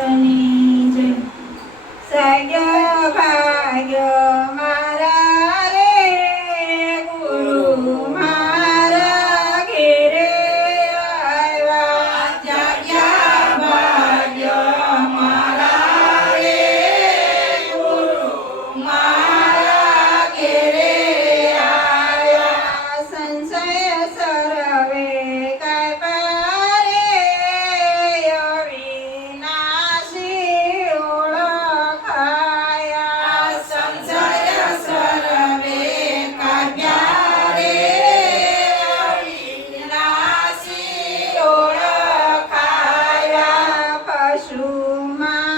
લાલની જય સાગ્ય ભાગ્ય મારા રે ગુરુ મારા ઘેરે આવ્યા જાગ્યા ભાગ્ય મારા રે ગુરુ મારા ઘેરે આવ્યા સંશય સરવે કાપ્યા રે અવિનાશી ઓળખાયા સંશય સરવે કાપ્યા રે અવિનાશી ઓળખાયા પશુમાંથી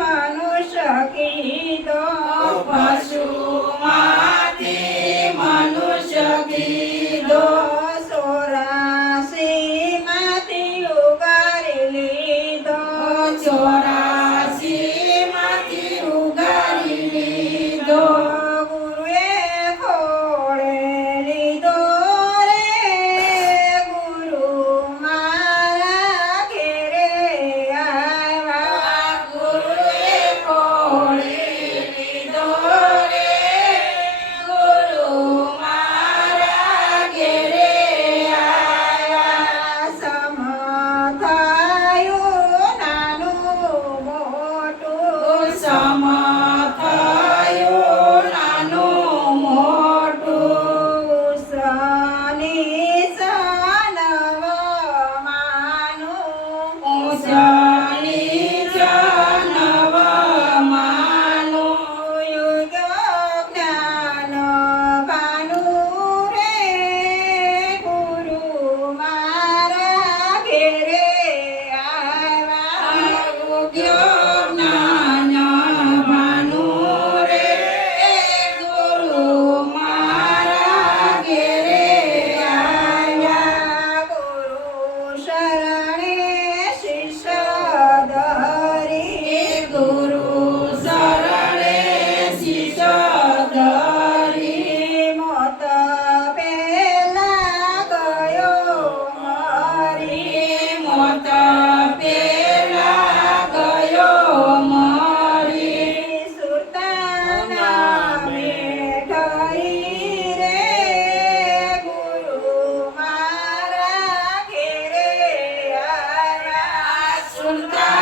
મનુષ્ય કીધો પશુમાંથી મનુષ્ય કીધો 84 માંથી ઉગારી લીધો 84 માંથી ઉગારી લીધો ગુરુએ ખોળે લીધો રે ગુરુ મારા ઘેરે આવ્યા ગુરુએ ખોળે લીધો રે ગુરુ મારા ઘેરે આવ્યા સમથાયું નાનું મોટું સમથાયું નાનું મોટું સની સનવ માનું સની સનવ માનું યુગ જ્ઞાન ભાનું રે ગુરુ મારા ઘેરે આવ્યા જ્ઞાન ભાનું રે ગુરુ મારા ઘેરે આવ્યા ગુરુ શરણે શિષ્ય ધરી ગુરુ શરણે શિષ્ય ધરી મોત પેલા ગયો મરી મોત પેલા ગયો મરી સુરતાના બેઠી રે ગુરુ મારા ઘેરે આવ્યા સુરતા